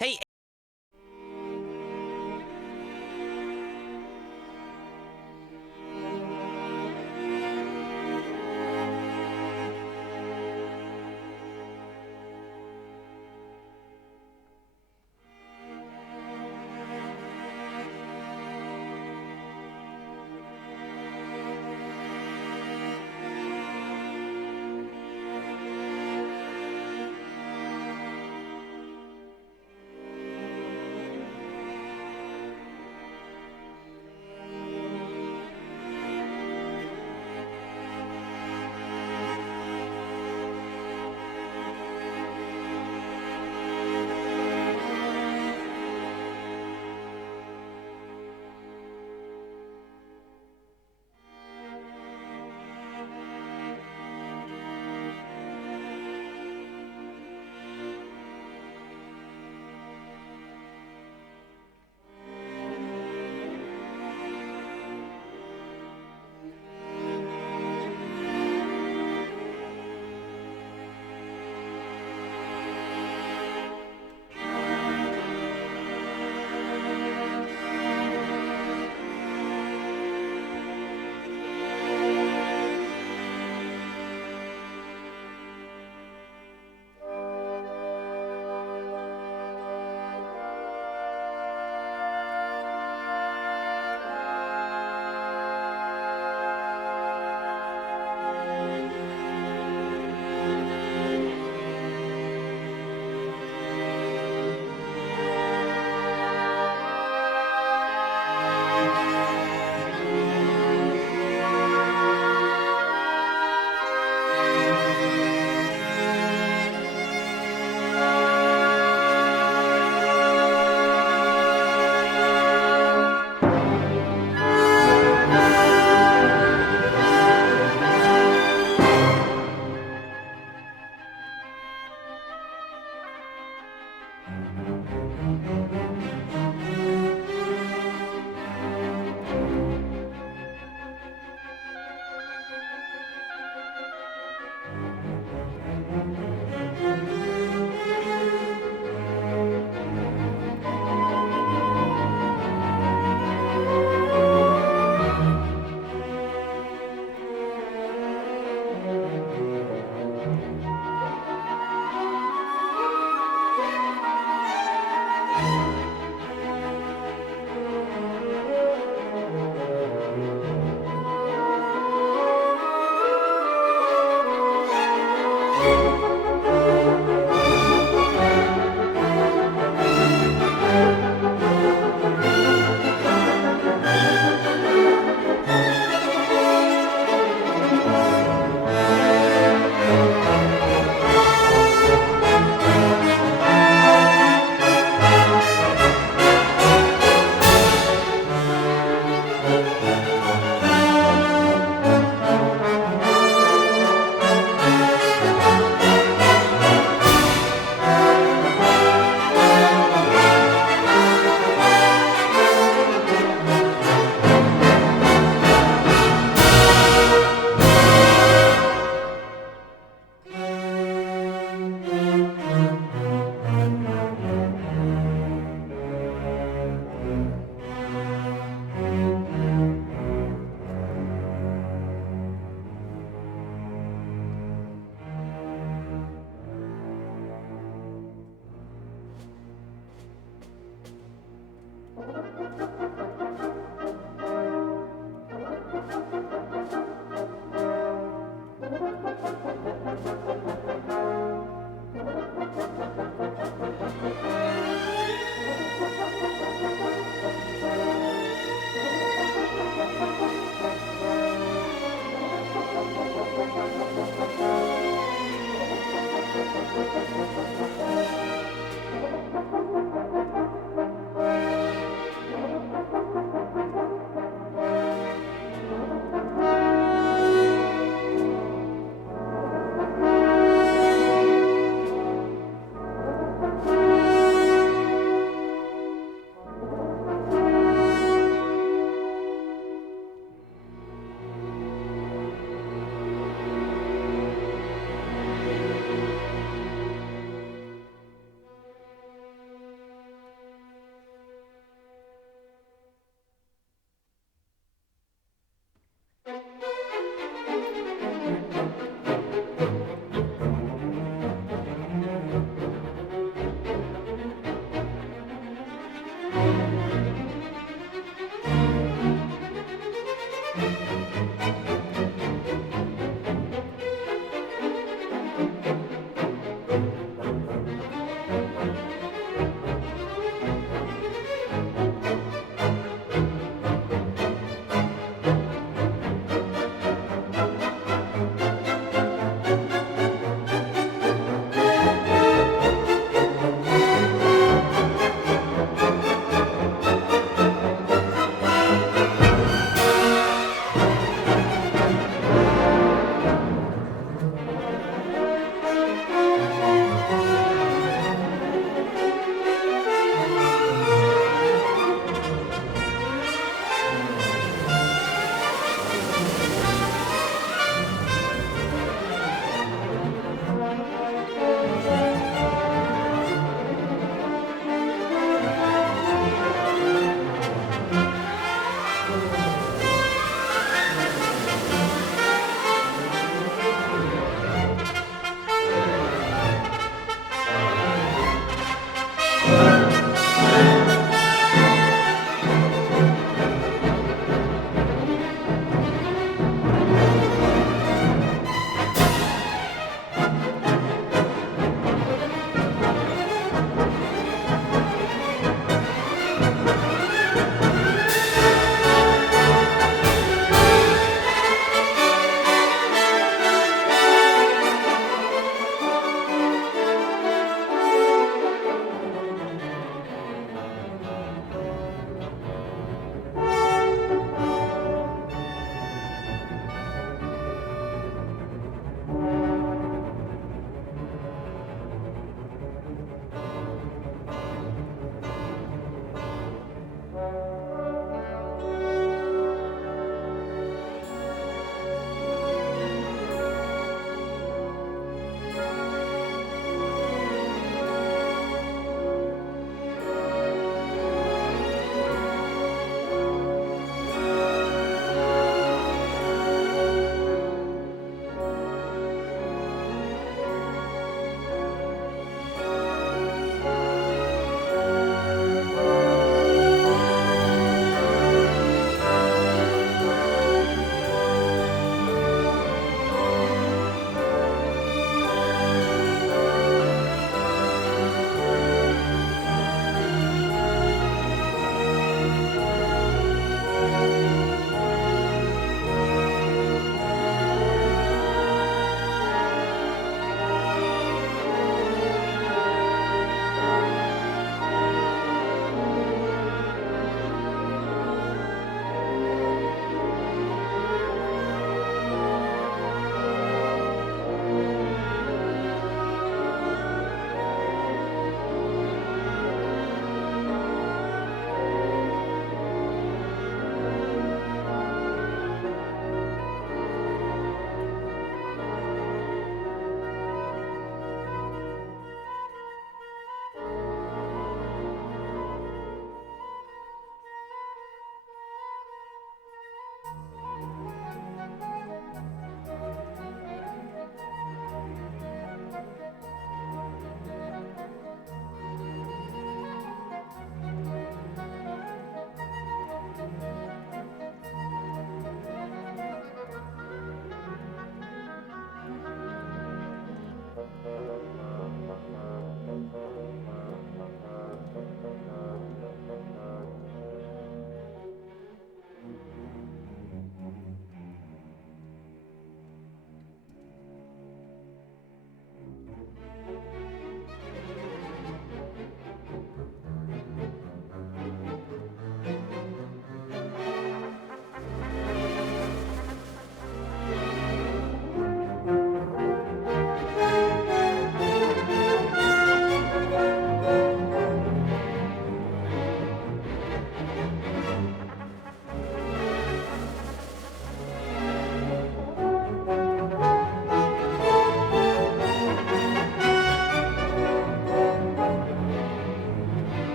Hey,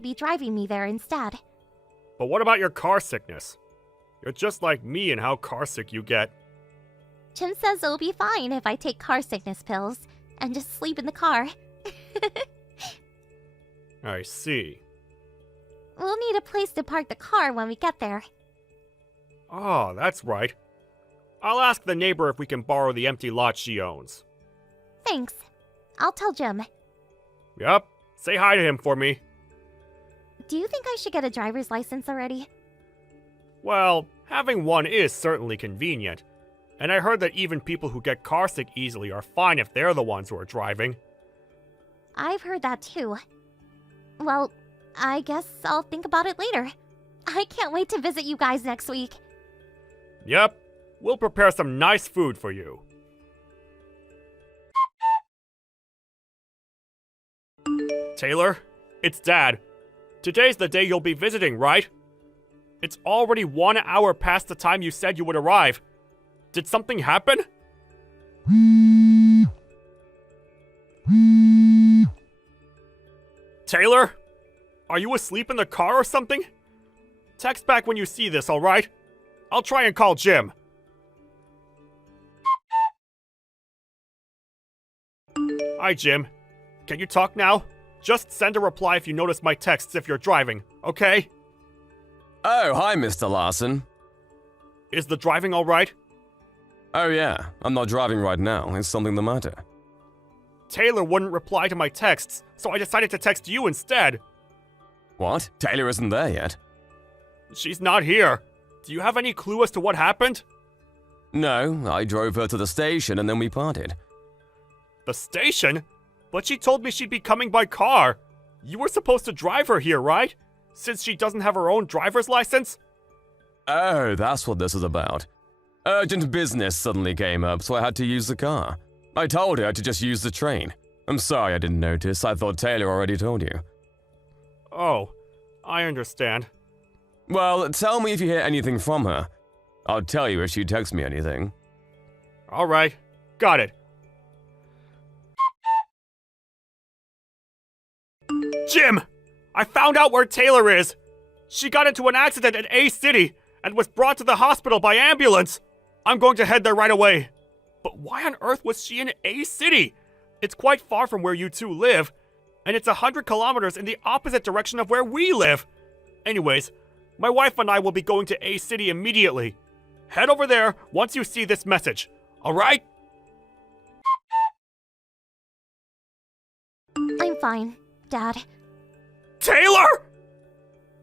Be driving me there instead. But what about your car sickness? You're just like me in how car sick you get. Jim says it'll be fine if I take car sickness pills and just sleep in the car. I see. We'll need a place to park the car when we get there. Oh, that's right. I'll ask the neighbor if we can borrow the empty lot she owns. Thanks. I'll tell Jim. Yup. Say hi to him for me. Do you think I should get a driver's license already? Well, having one is certainly convenient. And I heard that even people who get car sick easily are fine if they're the ones who are driving. I've heard that too. Well, I guess I'll think about it later. I can't wait to visit you guys next week. Yep. We'll prepare some nice food for you. Taylor, it's Dad. Today's the day you'll be visiting, right? It's already 1 hour past the time you said you would arrive. Did something happen? Taylor? Are you asleep in the car or something? Text back when you see this, alright? I'll try and call Jim. Hi, Jim. Can you talk now? Just send a reply if you notice my texts if you're driving, okay? Oh, hi, Mr. Larson. Is the driving alright? Oh yeah, I'm not driving right now. Is something the matter? Taylor wouldn't reply to my texts, so I decided to text you instead. What? Taylor isn't there yet? She's not here. Do you have any clue as to what happened? No, I drove her to the station and then we parted. The station? But she told me she'd be coming by car. You were supposed to drive her here, right? Since she doesn't have her own driver's license? Oh, that's what this is about. Urgent business suddenly came up, so I had to use the car. I told her to just use the train. I'm sorry I didn't notice. I thought Taylor already told you. Oh, I understand. Well, tell me if you hear anything from her. I'll tell you if she texts me anything. Alright, got it. Jim! I found out where Taylor is! She got into an accident at A City and was brought to the hospital by ambulance. I'm going to head there right away. But why on earth was she in A City? It's quite far from where you two live, and it's 100 kilometers in the opposite direction of where we live. Anyways, my wife and I will be going to A City immediately. Head over there once you see this message, alright? I'm fine, Dad. Taylor!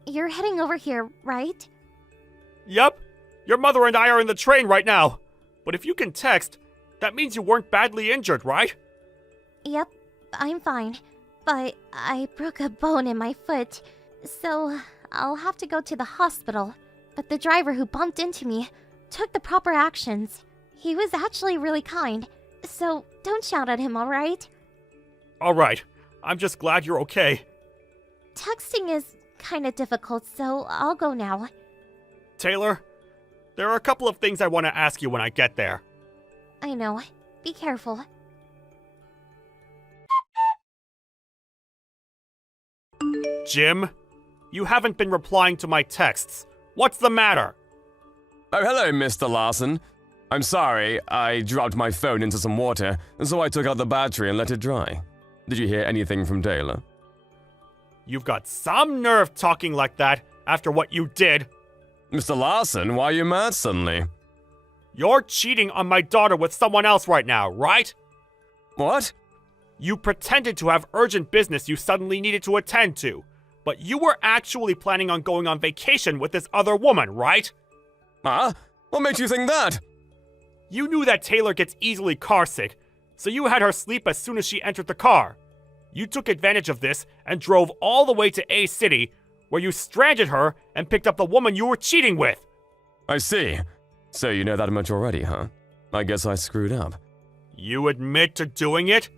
You're heading over here, right? Yep. Your mother and I are in the train right now. But if you can text, that means you weren't badly injured, right? Yep, I'm fine. But I broke a bone in my foot, so I'll have to go to the hospital. But the driver who bumped into me took the proper actions. He was actually really kind, so don't shout at him, alright? Alright. I'm just glad you're okay. Texting is kinda difficult, so I'll go now. Taylor, there are a couple of things I want to ask you when I get there. I know. Be careful. Jim, you haven't been replying to my texts. What's the matter? Oh, hello, Mr. Larson. I'm sorry, I dropped my phone into some water, so I took out the battery and let it dry. Did you hear anything from Taylor? You've got some nerve talking like that after what you did. Mr. Larson, why are you mad suddenly? You're cheating on my daughter with someone else right now, right? What? You pretended to have urgent business you suddenly needed to attend to, but you were actually planning on going on vacation with this other woman, right? Huh? What made you think that? You knew that Taylor gets easily carsick, so you had her sleep as soon as she entered the car. You took advantage of this and drove all the way to A City, where you stranded her and picked up the woman you were cheating with. I see. So you know that much already, huh? I guess I screwed up. You admit to doing it?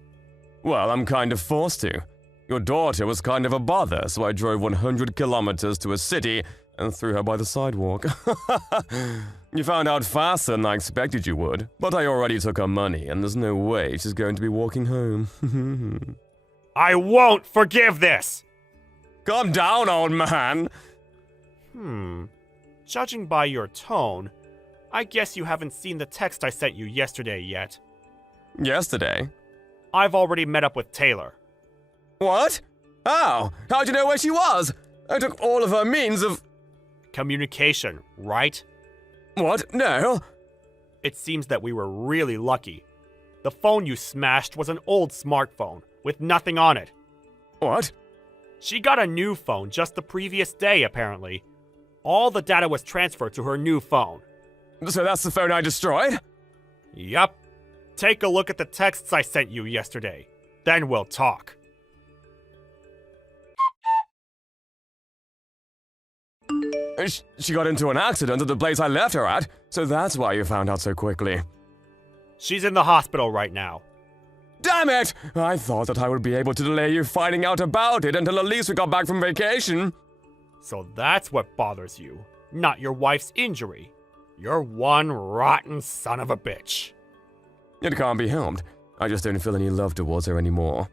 Well, I'm kind of forced to. Your daughter was kind of a bother, so I drove 100 kilometers to a city and threw her by the sidewalk. You found out faster than I expected you would, but I already took her money, and there's no way she's going to be walking home. I won't forgive this! Calm down, old man! Judging by your tone, I guess you haven't seen the text I sent you yesterday yet. Yesterday? I've already met up with Taylor. What? How? How'd you know where she was? I took all of her means of... Communication, right? What? No. It seems that we were really lucky. The phone you smashed was an old smartphone, with nothing on it. What? She got a new phone just the previous day, apparently. All the data was transferred to her new phone. So that's the phone I destroyed? Yup. Take a look at the texts I sent you yesterday. Then we'll talk. She got into an accident at the place I left her at, so that's why you found out so quickly. She's in the hospital right now. Damn it! I thought that I would be able to delay you finding out about it until at least we got back from vacation. So that's what bothers you, not your wife's injury. You're one rotten son of a bitch. It can't be helped. I just don't feel any love towards her anymore.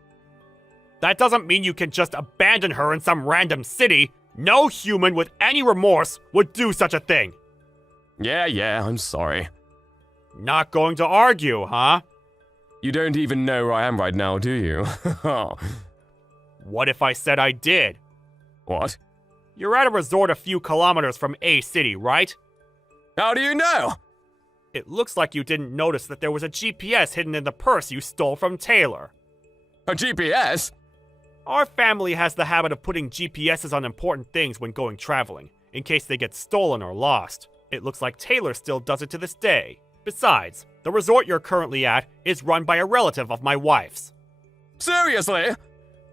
That doesn't mean you can just abandon her in some random city. No human with any remorse would do such a thing. Yeah, I'm sorry. Not going to argue, huh? You don't even know where I am right now, do you? What if I said I did? What? You're at a resort a few kilometers from A City, right? How do you know? It looks like you didn't notice that there was a GPS hidden in the purse you stole from Taylor. A GPS? Our family has the habit of putting GPSs on important things when going traveling, in case they get stolen or lost. It looks like Taylor still does it to this day. Besides, the resort you're currently at is run by a relative of my wife's. Seriously?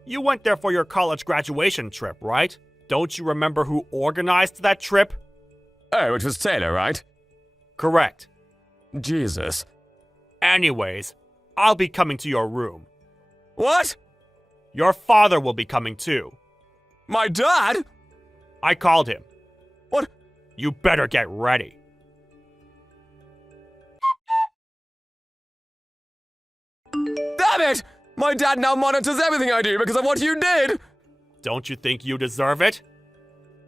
You went there for your college graduation trip, right? Don't you remember who organized that trip? Oh, it was Taylor, right? Correct. Jesus. Anyways, I'll be coming to your room. What? Your father will be coming too. My dad? I called him. What? You better get ready. Damn it! My dad now monitors everything I do because of what you did! Don't you think you deserve it?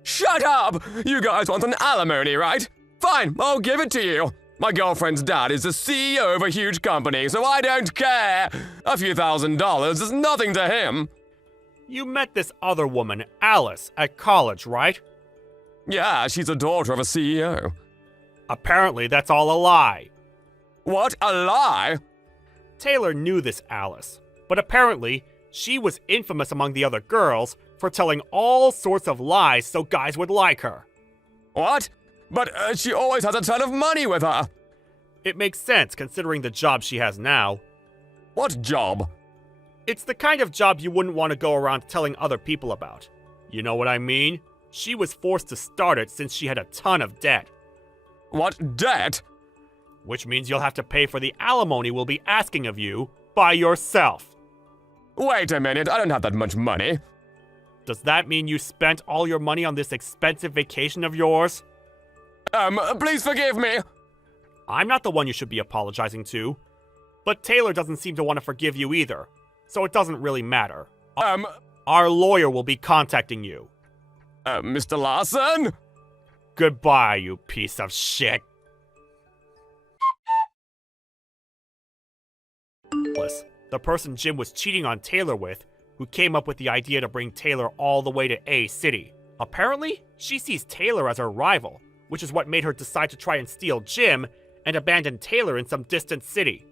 Shut up! You guys want an alimony, right? Fine, I'll give it to you. My girlfriend's dad is the CEO of a huge company, so I don't care. A few $1,000s is nothing to him. You met this other woman, Alice, at college, right? Yeah, she's a daughter of a CEO. Apparently, that's all a lie. What? A lie? Taylor knew this Alice, but apparently, she was infamous among the other girls for telling all sorts of lies so guys would like her. What? But she always has a ton of money with her. It makes sense considering the job she has now. What job? It's the kind of job you wouldn't want to go around telling other people about. You know what I mean? She was forced to start it since she had a ton of debt. What debt? Which means you'll have to pay for the alimony we'll be asking of you by yourself. Wait a minute, I don't have that much money. Does that mean you spent all your money on this expensive vacation of yours? Please forgive me. I'm not the one you should be apologizing to. But Taylor doesn't seem to want to forgive you either, so it doesn't really matter. Our lawyer will be contacting you. Mr. Larson? Goodbye, you piece of shit. The person Jim was cheating on Taylor with, who came up with the idea to bring Taylor all the way to A City. Apparently, she sees Taylor as her rival, which is what made her decide to try and steal Jim and abandon Taylor in some distant city.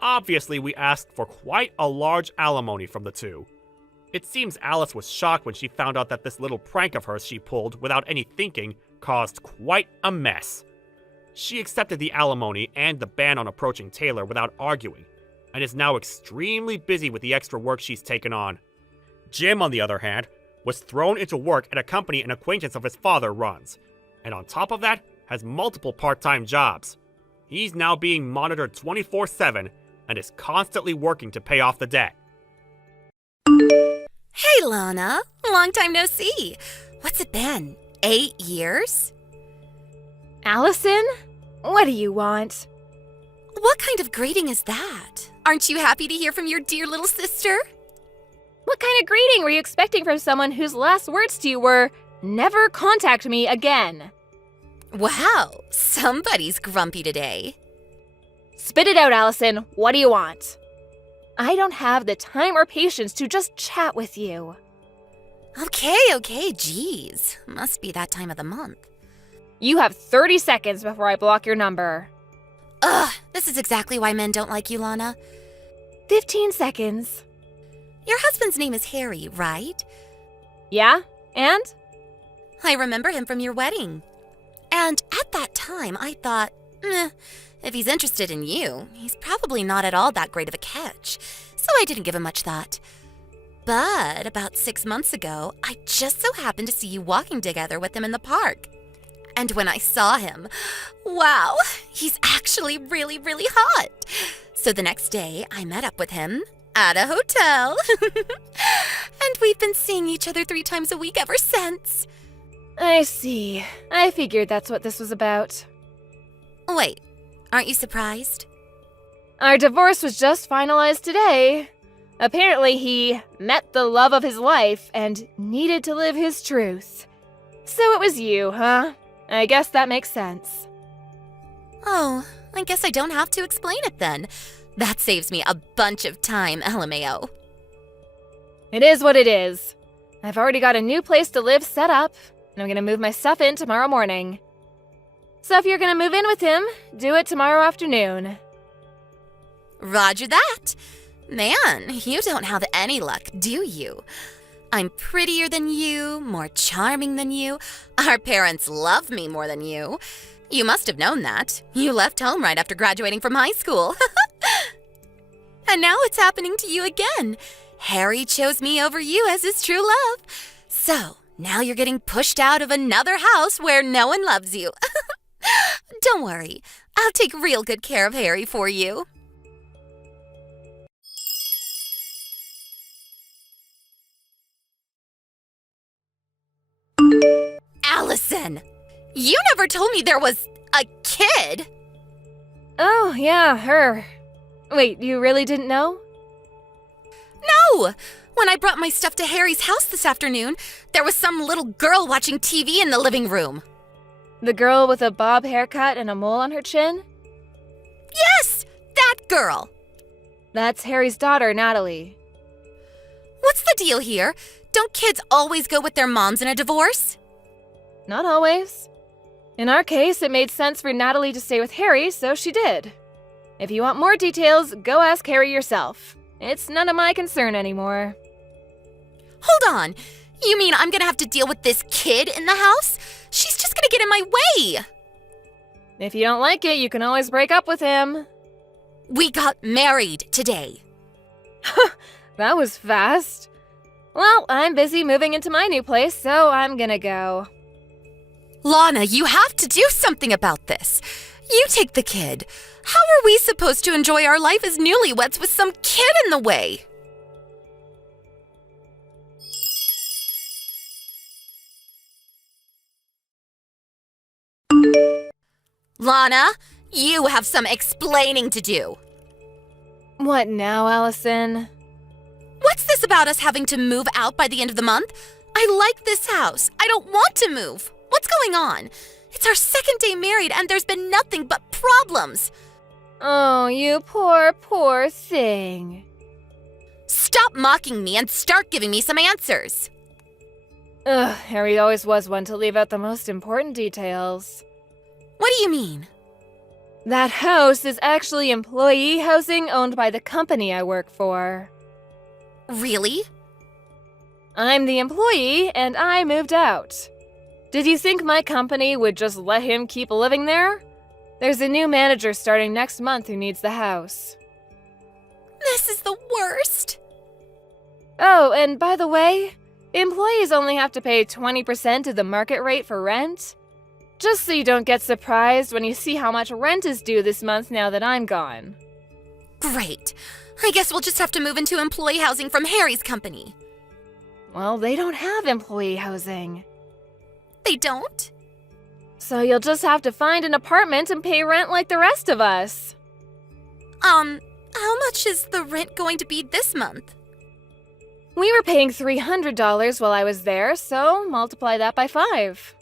Obviously, we asked for quite a large alimony from the two. It seems Alice was shocked when she found out that this little prank of hers she pulled without any thinking caused quite a mess. She accepted the alimony and the ban on approaching Taylor without arguing, and is now extremely busy with the extra work she's taken on. Jim, on the other hand, was thrown into work at a company an acquaintance of his father runs, and on top of that, has multiple part-time jobs. He's now being monitored 24/7 and is constantly working to pay off the debt. Hey, Lana. Long time no see. What's it been? 8 years? Allison? What do you want? What kind of greeting is that? Aren't you happy to hear from your dear little sister? What kind of greeting were you expecting from someone whose last words to you were, "Never contact me again"? Wow, somebody's grumpy today. Spit it out, Allison. What do you want? I don't have the time or patience to just chat with you. Okay, geez. Must be that time of the month. You have 30 seconds before I block your number. Ugh, this is exactly why men don't like you, Lana. 15 seconds. Your husband's name is Harry, right? Yeah? And? I remember him from your wedding. And at that time, I thought, if he's interested in you, he's probably not at all that great of a catch. So I didn't give him much thought. But about 6 months ago, I just so happened to see you walking together with him in the park. And when I saw him, wow, he's actually really, really hot. So the next day, I met up with him at a hotel. And we've been seeing each other 3 times a week ever since. I see. I figured that's what this was about. Wait, aren't you surprised? Our divorce was just finalized today. Apparently, he met the love of his life and needed to live his truth. So it was you, huh? I guess that makes sense. Oh, I guess I don't have to explain it then. That saves me a bunch of time, LMAO. It is what it is. I've already got a new place to live set up, and I'm gonna move my stuff in tomorrow morning. So if you're gonna move in with him, do it tomorrow afternoon. Roger that. Man, you don't have any luck, do you? I'm prettier than you, more charming than you. Our parents love me more than you. You must have known that. You left home right after graduating from high school. And now it's happening to you again. Harry chose me over you as his true love. So, now you're getting pushed out of another house where no one loves you. Don't worry, I'll take real good care of Harry for you. Allison, you never told me there was a kid. Oh, yeah, her. Wait, you really didn't know? No! When I brought my stuff to Harry's house this afternoon, there was some little girl watching TV in the living room. The girl with a bob haircut and a mole on her chin? Yes, that girl. That's Harry's daughter, Natalie. What's the deal here? Don't kids always go with their moms in a divorce? Not always. In our case, it made sense for Natalie to stay with Harry, so she did. If you want more details, go ask Harry yourself. It's none of my concern anymore. Hold on. You mean I'm gonna have to deal with this kid in the house? She's just gonna get in my way. If you don't like it, you can always break up with him. We got married today. That was fast. Well, I'm busy moving into my new place, so I'm gonna go. Lana, you have to do something about this. You take the kid. How are we supposed to enjoy our life as newlyweds with some kid in the way? Lana, you have some explaining to do. What now, Allison? What's this about us having to move out by the end of the month? I like this house. I don't want to move. What's going on? It's our second day married and there's been nothing but problems. Oh, you poor, poor thing. Stop mocking me and start giving me some answers. Ugh, Harry always was one to leave out the most important details. What do you mean? That house is actually employee housing owned by the company I work for. Really? I'm the employee, and I moved out. Did you think my company would just let him keep living there? There's a new manager starting next month who needs the house. This is the worst. Oh, and by the way, employees only have to pay 20% of the market rate for rent. Just so you don't get surprised when you see how much rent is due this month now that I'm gone. Great. I guess we'll just have to move into employee housing from Harry's company. Well, they don't have employee housing. They don't? So you'll just have to find an apartment and pay rent like the rest of us. How much is the rent going to be this month? We were paying $300 while I was there, so multiply that by 5.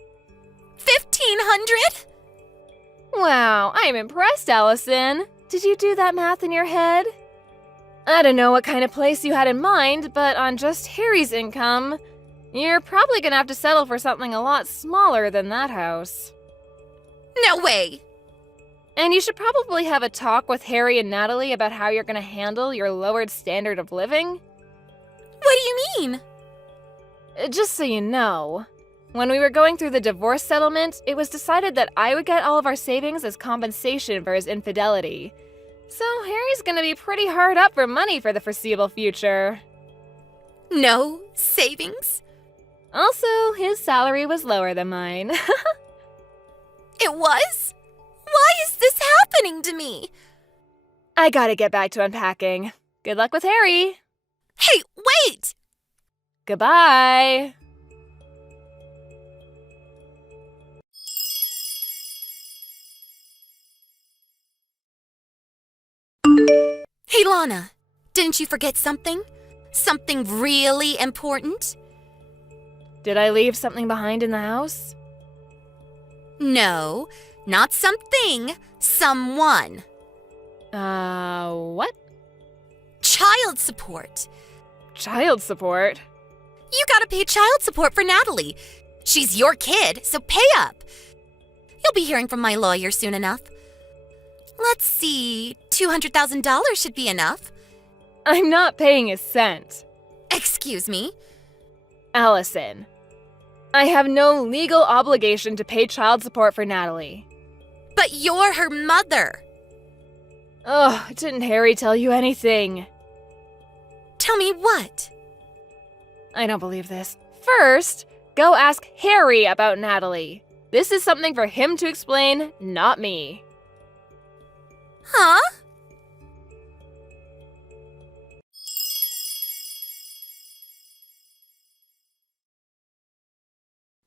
1,500? Wow, I'm impressed, Allison. Did you do that math in your head? I don't know what kind of place you had in mind, but on just Harry's income, you're probably gonna have to settle for something a lot smaller than that house. No way! And you should probably have a talk with Harry and Natalie about how you're gonna handle your lowered standard of living. What do you mean? Just so you know, when we were going through the divorce settlement, it was decided that I would get all of our savings as compensation for his infidelity. So Harry's gonna be pretty hard up for money for the foreseeable future. No savings? Also, his salary was lower than mine. It was? Why is this happening to me? I gotta get back to unpacking. Good luck with Harry. Hey, wait! Goodbye. Hey, Lana, didn't you forget something? Something really important? Did I leave something behind in the house? No, not something, someone. What? Child support. Child support? You gotta pay child support for Natalie. She's your kid, so pay up. You'll be hearing from my lawyer soon enough. Let's see, $200,000 should be enough. I'm not paying a cent. Excuse me? Allison, I have no legal obligation to pay child support for Natalie. But you're her mother. Ugh, didn't Harry tell you anything? Tell me what? I don't believe this. First, go ask Harry about Natalie. This is something for him to explain, not me. Huh?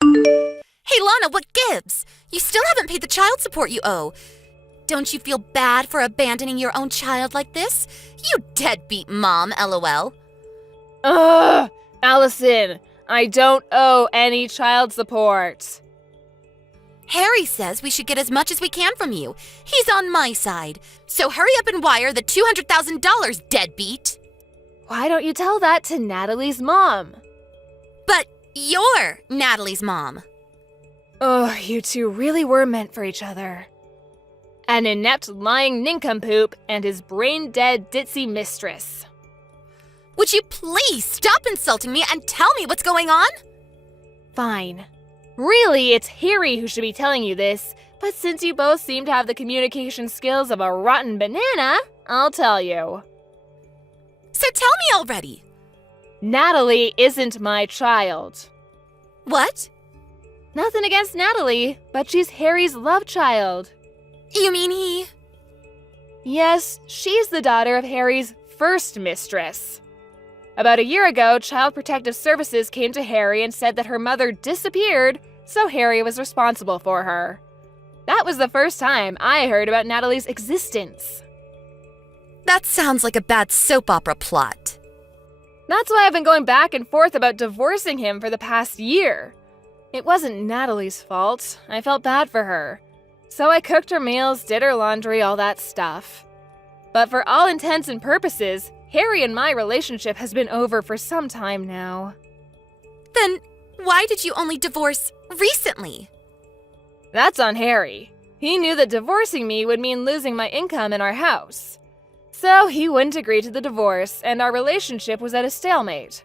Hey, Lana, what gives? You still haven't paid the child support you owe. Don't you feel bad for abandoning your own child like this? You deadbeat mom, LOL. Ugh! Allison, I don't owe any child support. Harry says we should get as much as we can from you. He's on my side. So hurry up and wire the $200,000, deadbeat. Why don't you tell that to Natalie's mom? But you're Natalie's mom. Oh, you two really were meant for each other. An inept, lying nincompoop and his brain-dead, ditzy mistress. Would you please stop insulting me and tell me what's going on? Fine. Really, it's Harry who should be telling you this, but since you both seem to have the communication skills of a rotten banana, I'll tell you. So tell me already. Natalie isn't my child. What? Nothing against Natalie, but she's Harry's love child. You mean he? Yes, she's the daughter of Harry's first mistress. About a year ago, Child Protective Services came to Harry and said that her mother disappeared, so Harry was responsible for her. That was the first time I heard about Natalie's existence. That sounds like a bad soap opera plot. That's why I've been going back and forth about divorcing him for the past year. It wasn't Natalie's fault. I felt bad for her. So I cooked her meals, did her laundry, all that stuff. But for all intents and purposes, Harry and my relationship has been over for some time now. Then why did you only divorce recently? That's on Harry. He knew that divorcing me would mean losing my income in our house. So he wouldn't agree to the divorce, and our relationship was at a stalemate.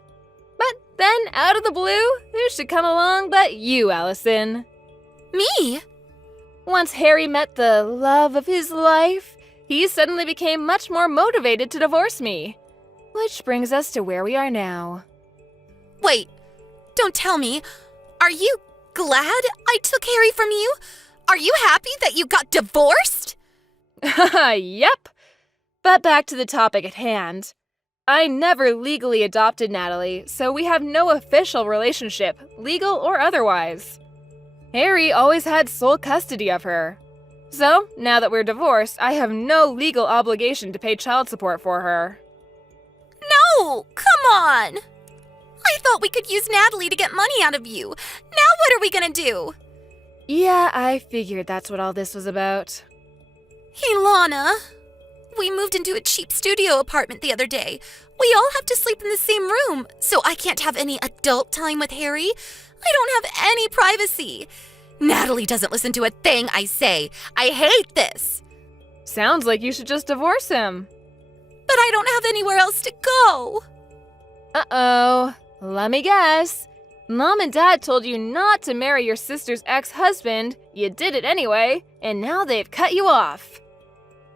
But then, out of the blue, who should come along but you, Allison? Me? Once Harry met the love of his life, he suddenly became much more motivated to divorce me. Which brings us to where we are now. Wait, don't tell me. Are you glad I took Harry from you? Are you happy that you got divorced? Yep. But back to the topic at hand. I never legally adopted Natalie, so we have no official relationship, legal or otherwise. Harry always had sole custody of her. So, now that we're divorced, I have no legal obligation to pay child support for her. No! Come on! I thought we could use Natalie to get money out of you. Now what are we gonna do? Yeah, I figured that's what all this was about. Hey, Lana. We moved into a cheap studio apartment the other day. We all have to sleep in the same room, so I can't have any adult time with Harry. I don't have any privacy. Natalie doesn't listen to a thing I say. I hate this. Sounds like you should just divorce him. But I don't have anywhere else to go. Uh-oh. Let me guess. Mom and Dad told you not to marry your sister's ex-husband. You did it anyway, and now they've cut you off.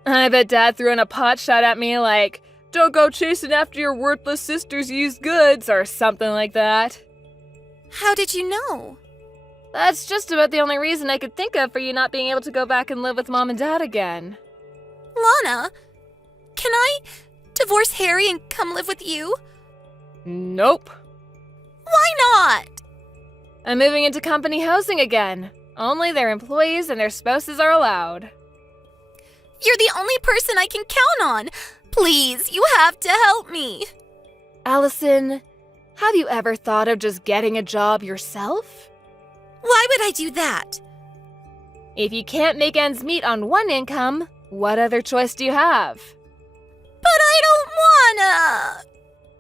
I bet Dad threw in a pot shot at me like, "Don't go chasing after your worthless sister's used goods," or something like that. How did you know? That's just about the only reason I could think of for you not being able to go back and live with Mom and Dad again. Lana, can I divorce Harry and come live with you? Nope. Why not? I'm moving into company housing again. Only their employees and their spouses are allowed. You're the only person I can count on. Please, you have to help me. Allison, have you ever thought of just getting a job yourself? Why would I do that? If you can't make ends meet on one income, what other choice do you have? But I don't wanna.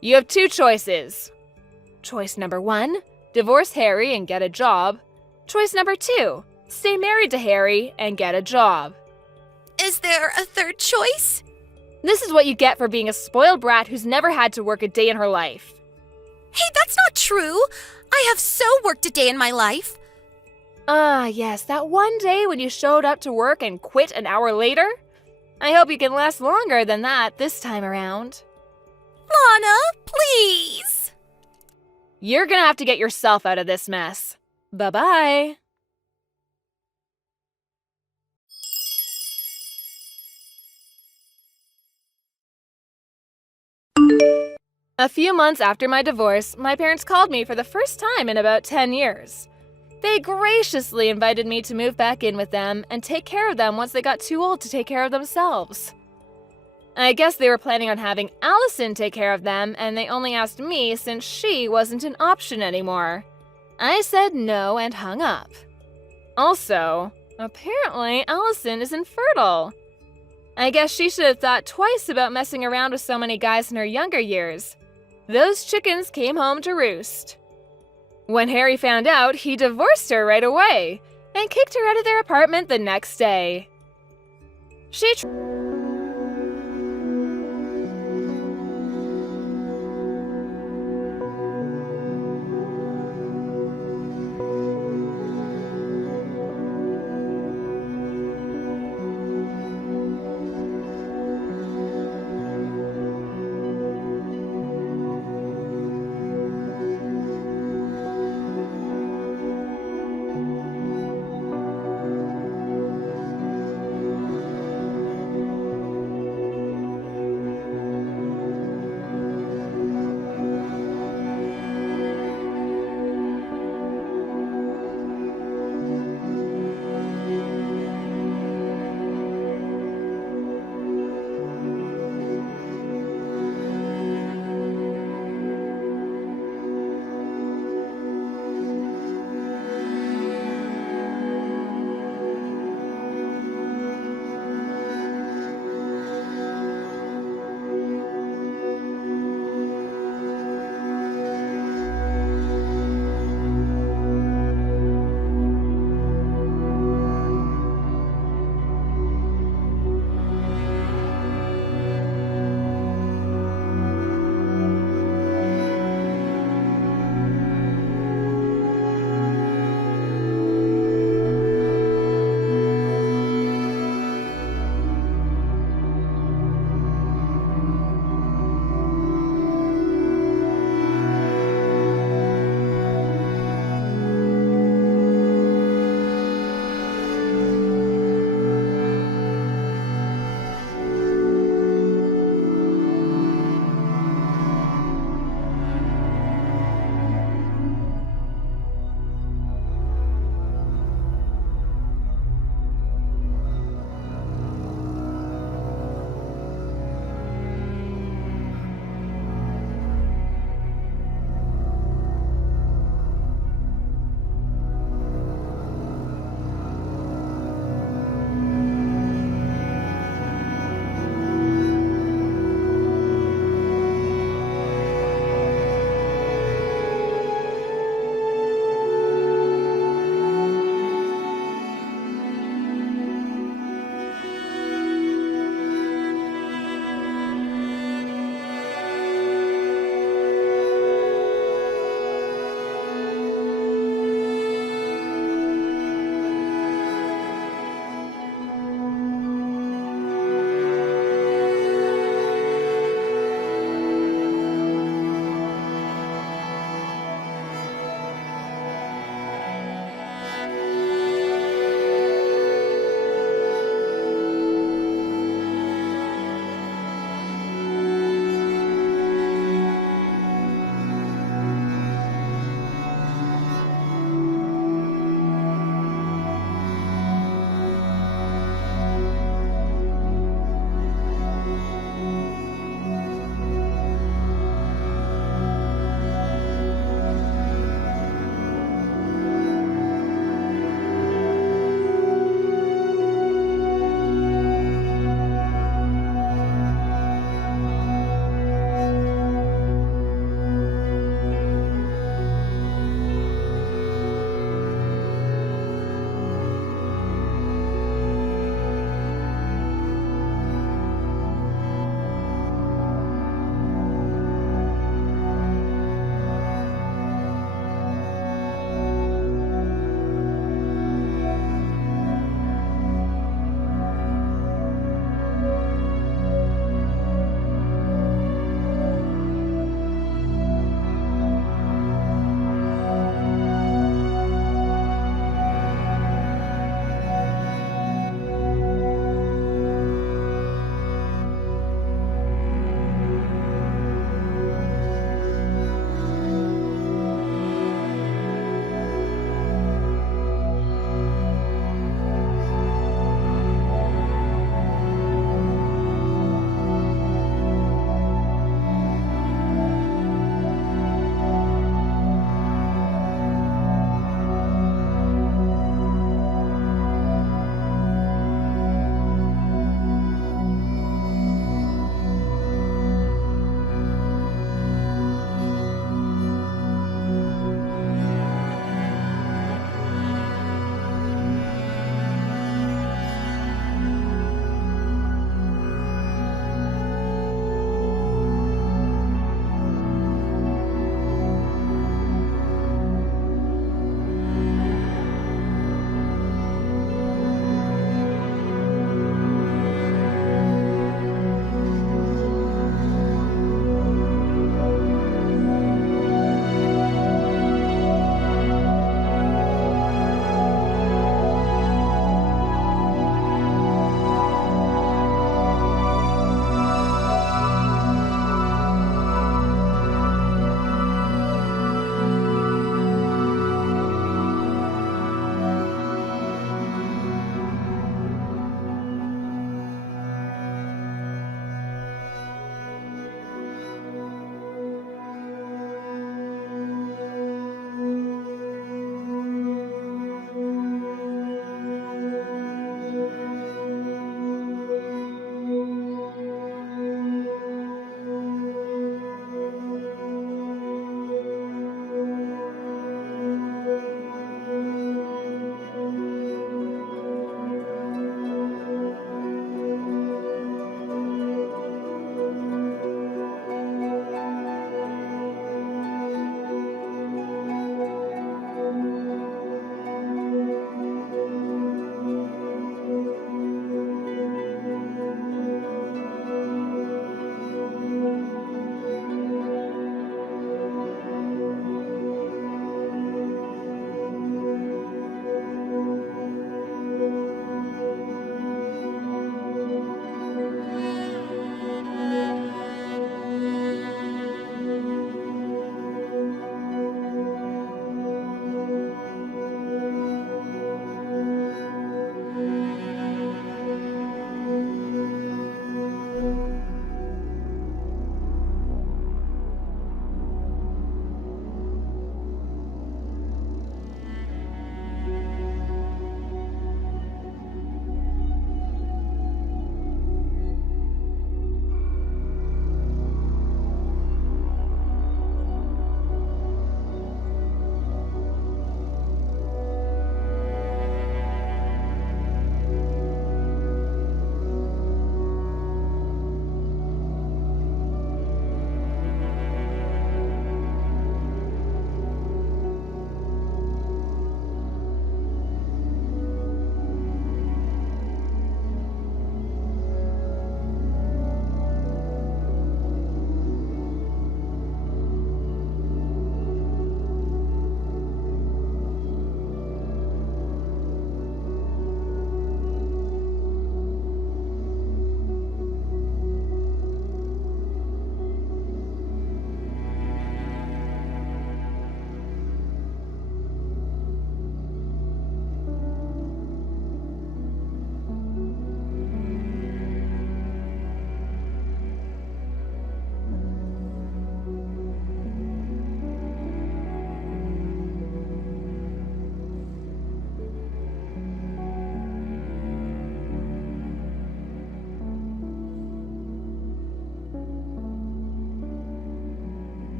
You have two choices. Choice number 1, divorce Harry and get a job. Choice number 2, stay married to Harry and get a job. Is there a third choice? This is what you get for being a spoiled brat who's never had to work a day in her life. Hey, that's not true. I have so worked a day in my life. Ah, yes, that one day when you showed up to work and quit an hour later? I hope you can last longer than that this time around. Lana, please. You're gonna have to get yourself out of this mess. Bye-bye. A few months after my divorce, my parents called me for the first time in about 10 years. They graciously invited me to move back in with them and take care of them once they got too old to take care of themselves. I guess they were planning on having Allison take care of them, and they only asked me since she wasn't an option anymore. I said no and hung up. Also, apparently Allison is infertile. I guess she should have thought twice about messing around with so many guys in her younger years. Those chickens came home to roost. When Harry found out, he divorced her right away and kicked her out of their apartment the next day. She